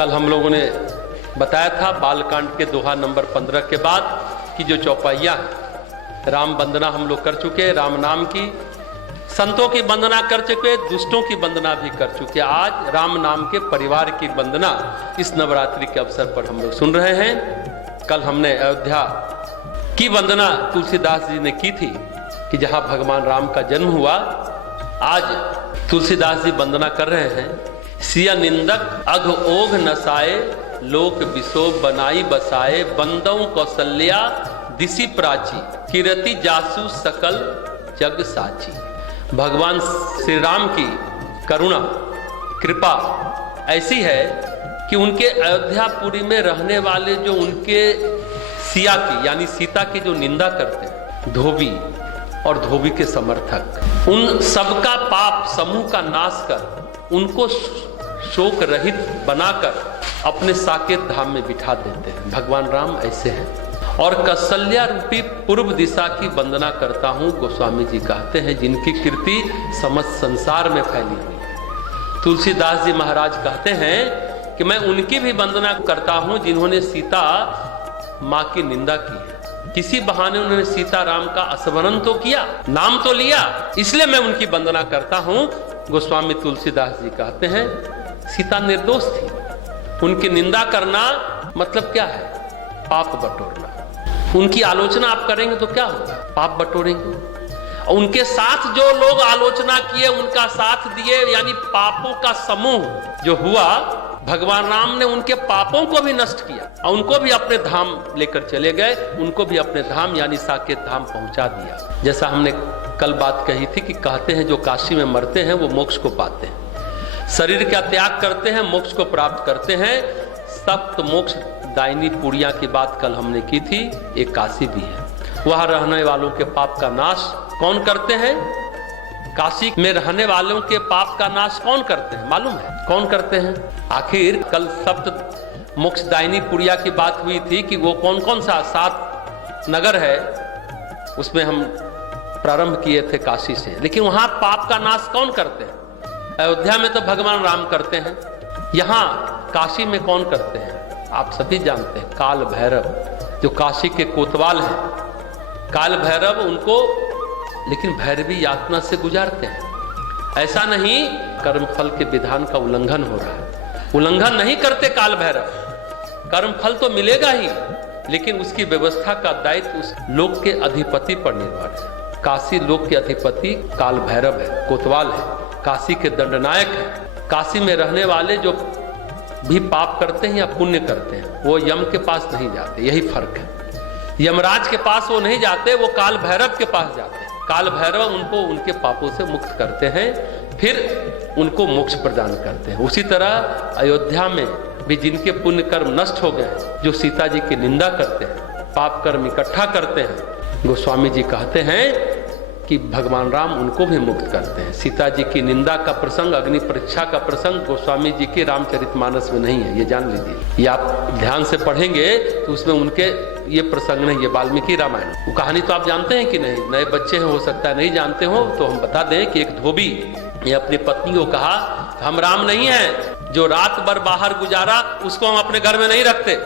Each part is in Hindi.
कल हम लोगों ने बताया था बालकांड के दोहा नंबर 15 के बाद कि जो चौपाइया राम वंदना हम लोग कर चुके, राम नाम की, संतों की वंदना कर चुके, दुष्टों की वंदना भी कर चुके। आज राम नाम के परिवार की वंदना इस नवरात्रि के अवसर पर हम लोग सुन रहे हैं। कल हमने अयोध्या की वंदना तुलसीदास जी ने की थी कि जहां भगवान राम का जन्म हुआ। आज तुलसीदास जी वंदना कर रहे हैं। सिया निंदक अघ ओघ नसाए, लोक विशोभ बनाई बसाए, बंदौ कौशल्या दिशि प्राची, कीरति जासु सकल जग साची। भगवान श्री राम की करुणा कृपा ऐसी है कि उनके अयोध्यापुरी में रहने वाले जो उनके सिया की यानी सीता की जो निंदा करते हैं, धोबी और धोबी के समर्थक, उन सबका पाप समूह का नाश कर उनको शोक रहित बनाकर अपने साकेत धाम में बिठा देते हैं। भगवान राम ऐसे हैं। और कौशल्या रूपी पूर्व दिशा की वंदना करता हूं, गोस्वामी जी कहते हैं, जिनकी कीर्ति समस्त संसार में फैली हुई है। तुलसीदास जी महाराज कहते हैं कि मैं उनकी भी वंदना करता हूं जिन्होंने सीता मां की निंदा की है। किसी बहाने उन्होंने सीता राम का अस्मरण तो किया, नाम तो लिया, इसलिए मैं उनकी वंदना करता हूं। गोस्वामी तुलसीदास जी कहते हैं सीता निर्दोष थी, उनकी निंदा करना मतलब क्या है? पाप बटोरना। उनकी आलोचना आप करेंगे तो क्या होगा? पाप बटोरेंगे। उनके साथ जो लोग आलोचना किए, उनका साथ दिए, यानी पापों का समूह जो हुआ, भगवान राम ने उनके पापों को भी नष्ट किया और उनको भी अपने धाम लेकर चले गए, उनको भी अपने धाम यानी साकेत धाम पहुंचा दिया। जैसा हमने कल बात कही थी कि कहते हैं जो काशी में मरते हैं वो मोक्ष को पाते हैं, शरीर का त्याग करते हैं, मोक्ष को प्राप्त करते हैं। सप्त मोक्ष दायिनी पुड़िया की बात कल हमने की थी, एक काशी भी है। वहां रहने वालों के पाप का नाश कौन करते हैं? काशी में रहने वालों के पाप का नाश कौन करते हैं? मालूम है कौन करते हैं? आखिर कल सप्त मोक्ष दायिनी पुड़िया की बात हुई थी कि वो कौन कौन सा 7 नगर है, उसमें हम प्रारंभ किए थे काशी से। लेकिन वहां पाप का नाश कौन करते हैं? अयोध्या में तो भगवान राम करते हैं, यहां काशी में कौन करते हैं? आप सभी जानते हैं, काल भैरव जो काशी के कोतवाल हैं। काल भैरव उनको लेकिन भैरवी यातना से गुजारते हैं। ऐसा नहीं कर्मफल के विधान का उल्लंघन हो रहा है, उल्लंघन नहीं करते काल भैरव, कर्मफल तो मिलेगा ही, लेकिन उसकी व्यवस्था का दायित्व उस लोक के अधिपति पर निर्भर है। काशी लोक के अधिपति काल भैरव है, कोतवाल है, काशी के दंडनायक है। काशी में रहने वाले जो भी पाप करते हैं या पुण्य करते हैं वो यम के पास नहीं जाते, यही फर्क है। यमराज के पास वो नहीं जाते, वो काल भैरव के पास जाते हैं। काल भैरव उनको उनके पापों से मुक्त करते हैं, फिर उनको मोक्ष प्रदान करते हैं। उसी तरह अयोध्या में भी जिनके पुण्य कर्म नष्ट हो गए, जो सीता जी की निंदा करते हैं, पाप कर्म इकट्ठा करते हैं, गोस्वामी जी कहते हैं कि भगवान राम उनको भी मुक्त करते हैं। सीता जी की निंदा का प्रसंग, अग्नि परीक्षा का प्रसंग गोस्वामी जी के रामचरितमानस में नहीं है, ये जान लीजिए। ये आप ध्यान से पढ़ेंगे तो उसमें उनके ये प्रसंग नहीं है, वाल्मीकि रामायण। वो कहानी तो आप जानते हैं कि नहीं? नए बच्चे हैं, हो सकता है नहीं जानते हो, तो हम बता दें कि एक धोबी ने अपनी पत्नी को कहा हम राम नहीं हैं, जो रात भर बाहर गुजारा उसको हम अपने घर में नहीं रखते।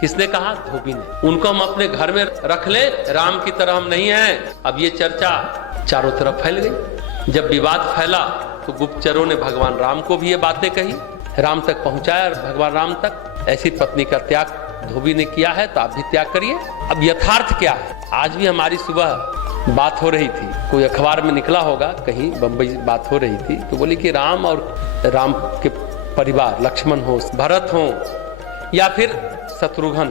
किसने कहा? धोबी ने। उनको हम अपने घर में रख ले, राम की तरह हम नहीं हैं। अब ये चर्चा चारों तरफ फैल गई। जब विवाद फैला तो गुप्तचरों ने भगवान राम को भी ये बातें कही, राम तक पहुंचाया, भगवान राम तक। ऐसी पत्नी का त्याग धोबी ने किया है तो आप भी त्याग करिए। अब यथार्थ क्या है? आज भी हमारी सुबह बात हो रही थी, कोई अखबार में निकला होगा, कहीं बंबई बात हो रही थी, तो बोली कि राम और राम के परिवार, लक्ष्मण हो, भरत हो या फिर शत्रुघ्न,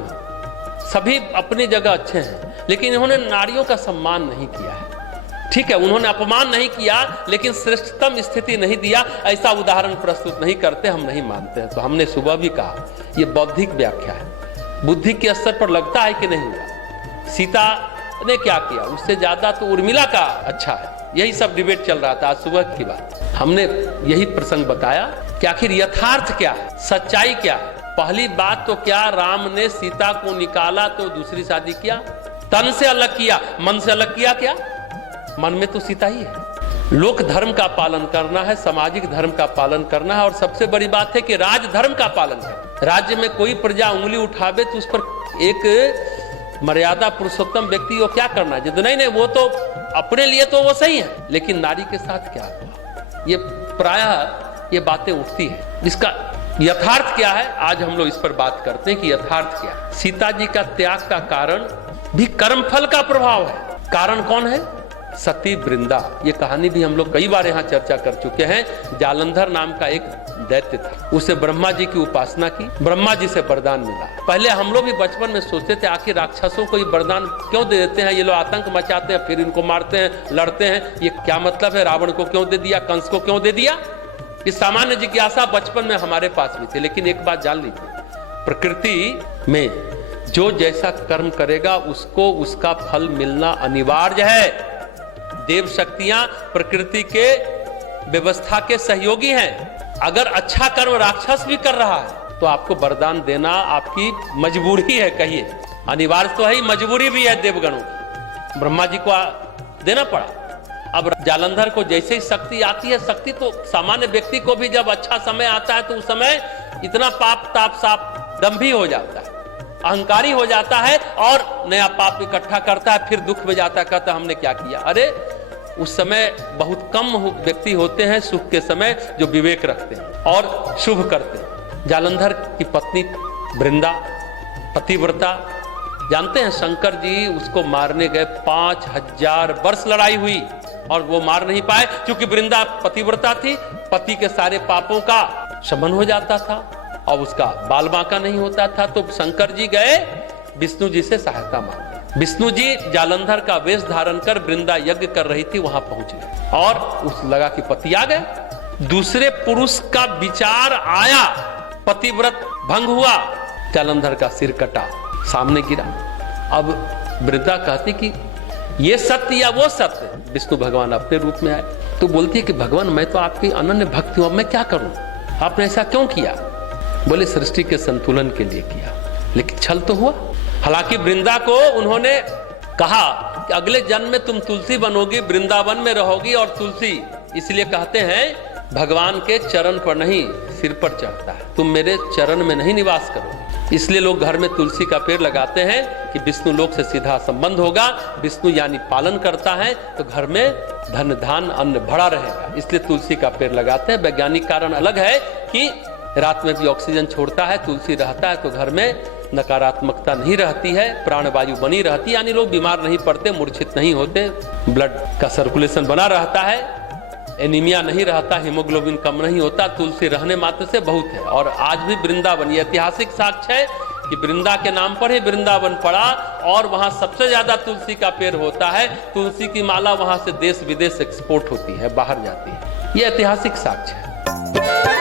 सभी अपनी जगह अच्छे हैं, लेकिन इन्होंने नारियों का सम्मान नहीं किया है। ठीक है, उन्होंने अपमान नहीं किया, लेकिन श्रेष्ठतम स्थिति नहीं दिया, ऐसा उदाहरण प्रस्तुत नहीं करते, हम नहीं मानते हैं। तो हमने सुबह भी कहा, यह बौद्धिक व्याख्या है, बुद्धि के स्तर पर लगता है कि नहीं हुआ। सीता ने क्या किया, उससे ज्यादा तो उर्मिला का अच्छा है, यही सब डिबेट चल रहा था आज सुबह की बात। हमने यही प्रसंग बताया कि आखिर यथार्थ क्या है, सच्चाई क्या है। पहली बात तो क्या, राम ने सीता को निकाला तो दूसरी शादी किया, तन से अलग किया, मन से अलग किया। क्या मन में तो सीता ही है। लोक धर्म का पालन करना है, सामाजिक धर्म का पालन करना है, और सबसे बड़ी बात है कि राज धर्म का पालन करना। राज्य में कोई प्रजा उंगली उठावे तो उस पर एक मर्यादा पुरुषोत्तम व्यक्ति को क्या करना है, नहीं नहीं वो तो अपने लिए तो वो सही है, लेकिन नारी के साथ क्या हुआ, ये प्रायः ये बातें उठती है। इसका यथार्थ क्या है, आज हम लोग इस पर बात करते हैं कि यथार्थ क्या है। सीता जी का त्याग का कारण भी कर्मफल का प्रभाव है। कारण कौन है, सती वृंदा। ये कहानी भी हम लोग कई बार यहाँ चर्चा कर चुके हैं। जालंधर नाम का एक दैत्य था, उसे ब्रह्मा जी की उपासना की, ब्रह्मा जी से वरदान मिला। पहले हम लोग भी बचपन में सोचते थे आखिर राक्षसों को ये वरदान क्यों दे देते हैं, ये लोग आतंक मचाते हैं, फिर इनको मारते हैं, लड़ते हैं, ये क्या मतलब है, रावण को क्यों दे दिया, कंस को क्यों दे दिया। ये सामान्य जिज्ञासा बचपन में हमारे पास भी थी। लेकिन एक बात जान लीजिए, प्रकृति में जो जैसा कर्म करेगा उसको उसका फल मिलना अनिवार्य है। देव शक्तियां प्रकृति के व्यवस्था के सहयोगी हैं। अगर अच्छा कर्म राक्षस भी कर रहा है तो आपको वरदान देना आपकी मजबूरी है, कहिए अनिवार्य तो है ही, मजबूरी भी है देवगणों की, ब्रह्मा जी को देना पड़ा। अब जालंधर को जैसे ही शक्ति आती है, शक्ति तो सामान्य व्यक्ति को भी जब अच्छा समय आता है तो उस समय इतना पाप ताप साप दंभी हो जाता है, अहंकारी हो जाता है और नया पाप इकट्ठा करता है, फिर दुख में जाता, कहता हमने क्या किया। अरे उस समय बहुत कम व्यक्ति होते हैं सुख के समय जो विवेक रखते हैं और शुभ करते हैं। जालंधर की पत्नी वृंदा पतिव्रता, जानते हैं शंकर जी उसको मारने गए, 5000 वर्ष लड़ाई हुई और वो मार नहीं पाए, क्योंकि वृंदा पतिव्रता थी, पति के सारे पापों का शमन हो जाता था और उसका बाल बांका नहीं होता था। तो शंकर जी गए विष्णु जी से सहायता मांगी। विष्णु जी जालंधर का वेश धारण कर वृंदा यज्ञ कर रही थी, वहां पहुंच गए और उस लगा कि पति आ गए। दूसरे पुरुष का विचार आया, पतिव्रत भंग हुआ, जालंधर का सिर कटा, सामने गिरा। अब वृंदा कहती कि ये सत्य या वो सत्य। विष्णु भगवान अपने रूप में आए तो बोलती है कि भगवान मैं तो आपकी अनन्य भक्ति हूं, मैं क्या करूं, आपने ऐसा क्यों किया। बोले सृष्टि के संतुलन के लिए किया, लेकिन छल तो हुआ। हालांकि वृंदा को उन्होंने कहा कि अगले जन्म में तुम तुलसी बनोगी, वृंदावन में रहोगी, और तुलसी इसलिए कहते हैं भगवान के चरण पर नहीं सिर पर चढ़ता है, तुम मेरे चरण में नहीं निवास करोगे। इसलिए लोग घर में तुलसी का पेड़ लगाते हैं कि विष्णु लोक से सीधा संबंध होगा, विष्णु यानी पालन करता है तो घर में धन धान अन्न भरा रहेगा, इसलिए तुलसी का पेड़ लगाते हैं। वैज्ञानिक कारण अलग है कि रात में भी ऑक्सीजन छोड़ता है, तुलसी रहता है तो घर में नकारात्मकता नहीं रहती है, प्राणवायु बनी रहती है, यानी लोग बीमार नहीं पड़ते, मूर्छित नहीं होते, ब्लड का सर्कुलेशन बना रहता है, एनीमिया नहीं रहता, हीमोग्लोबिन कम नहीं होता। तुलसी रहने मात्र से बहुत है। और आज भी वृंदावन, ये ऐतिहासिक साक्ष्य है कि वृंदा के नाम पर ही वृंदावन पड़ा और वहां सबसे ज्यादा तुलसी का पेड़ होता है। तुलसी की माला वहां से देश विदेश एक्सपोर्ट होती है, बाहर जाती है, ये ऐतिहासिक साक्ष्य है।